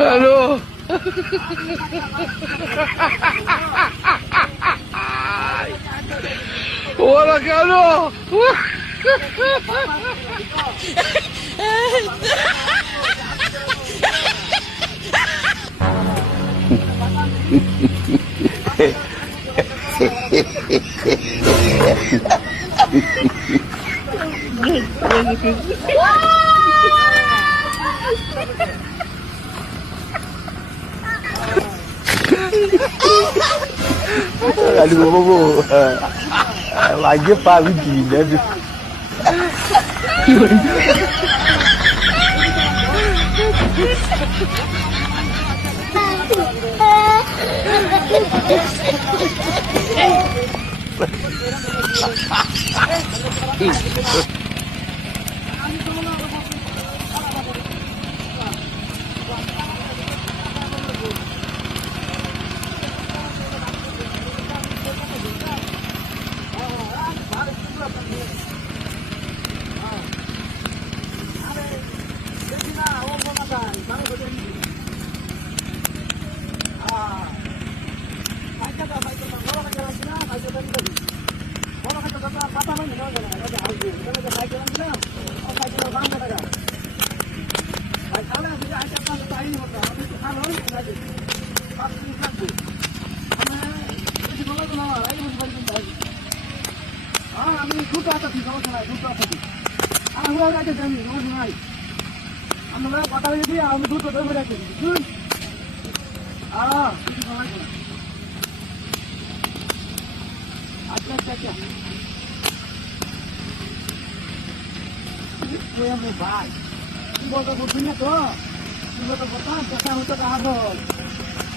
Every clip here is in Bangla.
হ্যালো ওরা কেন Aduh, bobo. Lagi pagi gini, aduh. আমি দুটো আছি সমস্যা নাই দুটো আছি আমরা রাখতে জানি সমস্যা নাই আমরা কথা বলে দিই আমি দুটো ধরে রাখি বুঝুন কিছু সমস্যা নাই আচ্ছা আচ্ছা আচ্ছা আমি ভাই তুই বলতে বুঝবি না তো তুই বলতে বলতাম দেখা হতো কাহার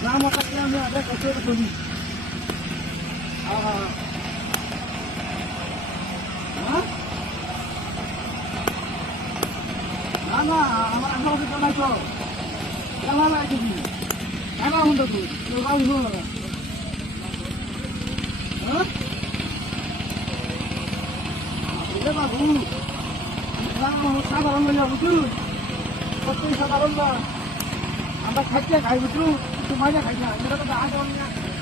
নাম ওটা কি আমি আগে কষ্ট করি না না আমার আগ্রহ নাই তো কেমন লাগে কেমন হতো তুই বাবু সাধারণ লইয়া বুঝু সত্যি সাধারণ না আমরা খাইতে খাই বুঝু একটু মজা খাই না এটা তো আগে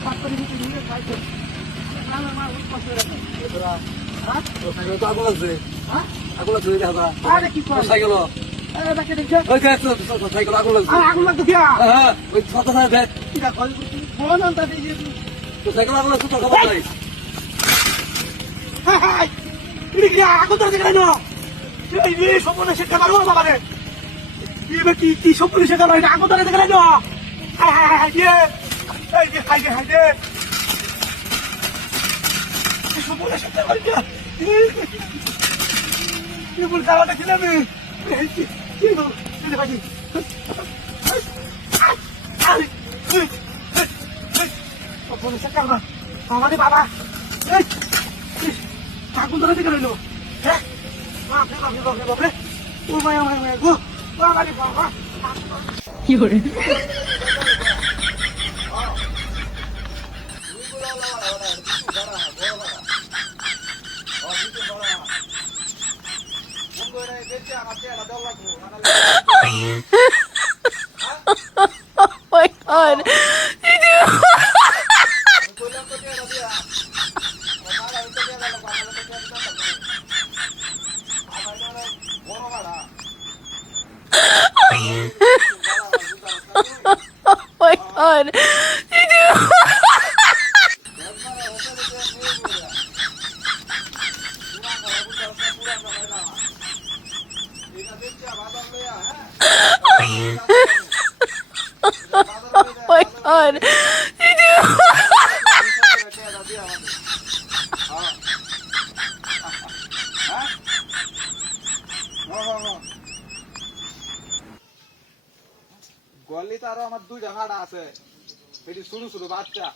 সাত করে দিতে নিয়ে খাইছে আগুন আছে আগুন আছে আরে কি সাইকেল সাইকেল আগুন লাগছে আগুন লাগতো কি ওই ছোট সাইকেল সাইকেল আগুন লাগছে তো খবর নাই আগুন ধরে দেখে না সম্পূর্ণ শিক্ষা পারবো বাবা রে কি সম্পূর্ণ শিক্ষা পারি আগুন ধরে দেখে না সম্পূর্ণ শিক্ষা পারি না খাওয়াটা ছিলাম আমাদের বাবা ঠাকুর ধরে দিকে রইল হ্যাঁ বাপরে ও মায়া মায়া গো বাবারে বাবা কি করে my god. Oh my god. Oh my god. গলিতে আরো আমার দুইটা ভাড়া আছে এটি শুরু শুরু বাচ্চা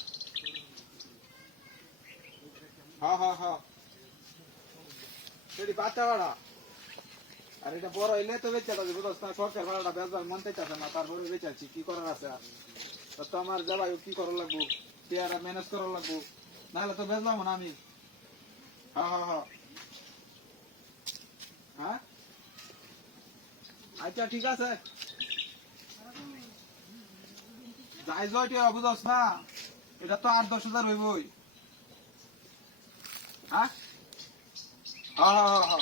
সেটি বাচ্চা ভাড়া আর এটা বড় হইলে তো বেচা যাবে বুঝছ না সরকার ভাড়াটা বেচবার মন চাইছে না তারপরে বেচাচ্ছি কি করার আছে তো আমার যাবাই কি করার লাগবো পেয়ারা ম্যানেজ করার লাগবো নাহলে তো বেচলাম না আমি হ্যাঁ আচ্ছা ঠিক আছে যাই জয়টি বুঝস না, এটা তো 8-10 হাজার হইবই। হ্যাঁ হ্যাঁ,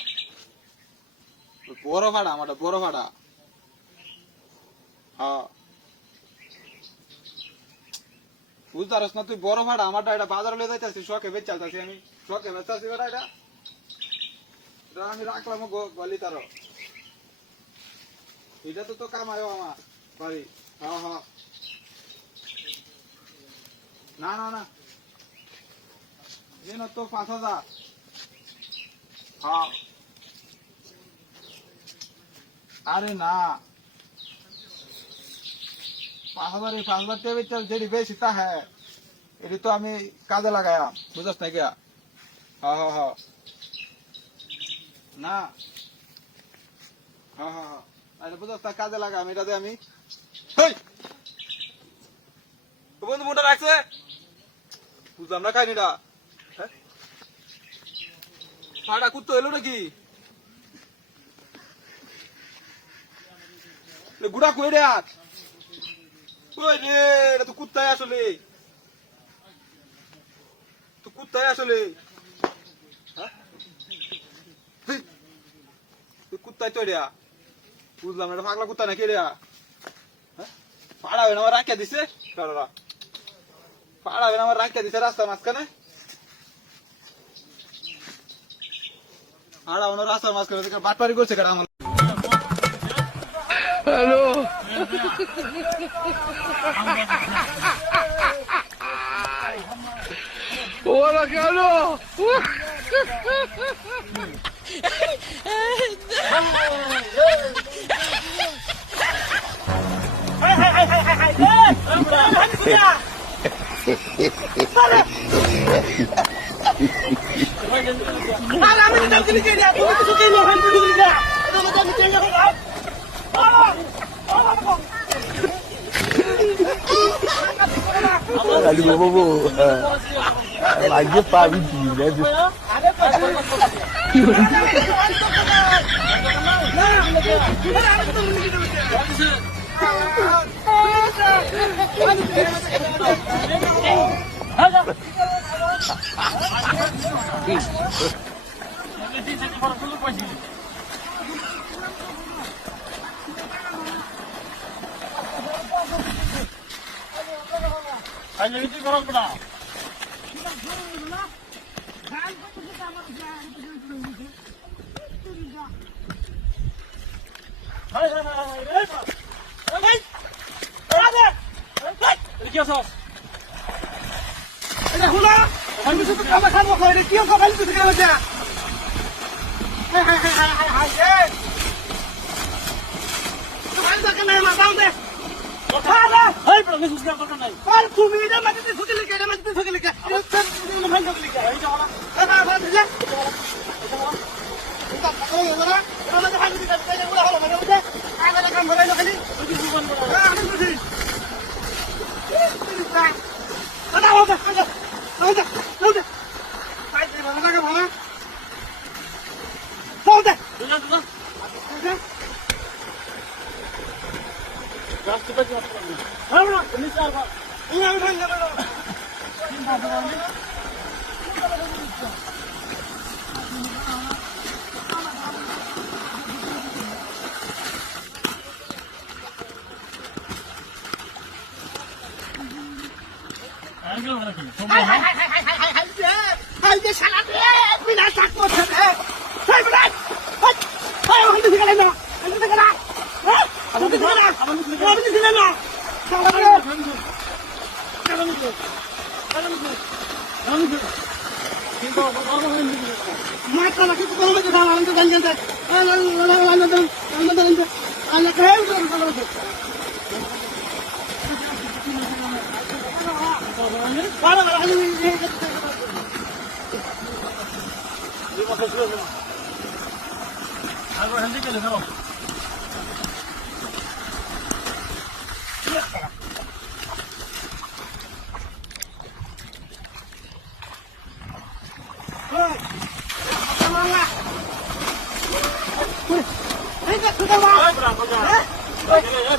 বড় ভাড়া আমারটা, বড় ভাড়া। হ্যাঁ বুঝতে পারস না তুই, বড় ভাড়া আমারটা। এটা বাজারে লয়ে যাইতেছি, শখে বেচ চাইতেছি আমি, শখে বেচতেছি বেটা। এটা আমি রাখলাম গলি তার, এটা তো কামায়ও আমার বাড়ি। হ্যাঁ হ্যাঁ, না না না, তো 5,000। হ্যাঁ আরে না, 5,000 5,000 টাকা যেটি বেশি তা হ্যাঁ, এটি তো আমি কাজে লাগাইলাম, বুঝস না গিয়া। হ্যাঁ হ্যাঁ হ্যাঁ, না হ্যাঁ হ্যাঁ হ্যাঁ, বুঝস না কাজে লাগাম এটাতে আমি। বন্ধু মোটা রাখছে, বুঝলাম না খাইনিটা। পাড়া কুত্তো এলো নাকি? গুড়া কই রে আজ? ওই রে, এটা তো কুত্তাই আসলে, তো কুত্তাই আসলে। কুত্তাই তো রে, বুঝলাম না, এটা পাগলা কুত্তা নাকি রে? পাড়া হয়ে আমার রাখিয়া দিছে, পাড়া হয়ে আমার রাখিয়া দিছে রাস্তার মাঝখানে। পাড়া ওনার রাস্তার মাঝখানে বাটপারি করছে কেন আমার? হ্যালো, ওরা কেন? Aduh, bobo. Lagi pagi gila tuh. Hanya itu orang pernah.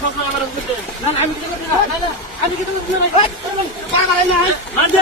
না, আমি কিছু করছি না। না, আমি কিছু করছি না ভাই। পাগল না। মার দে।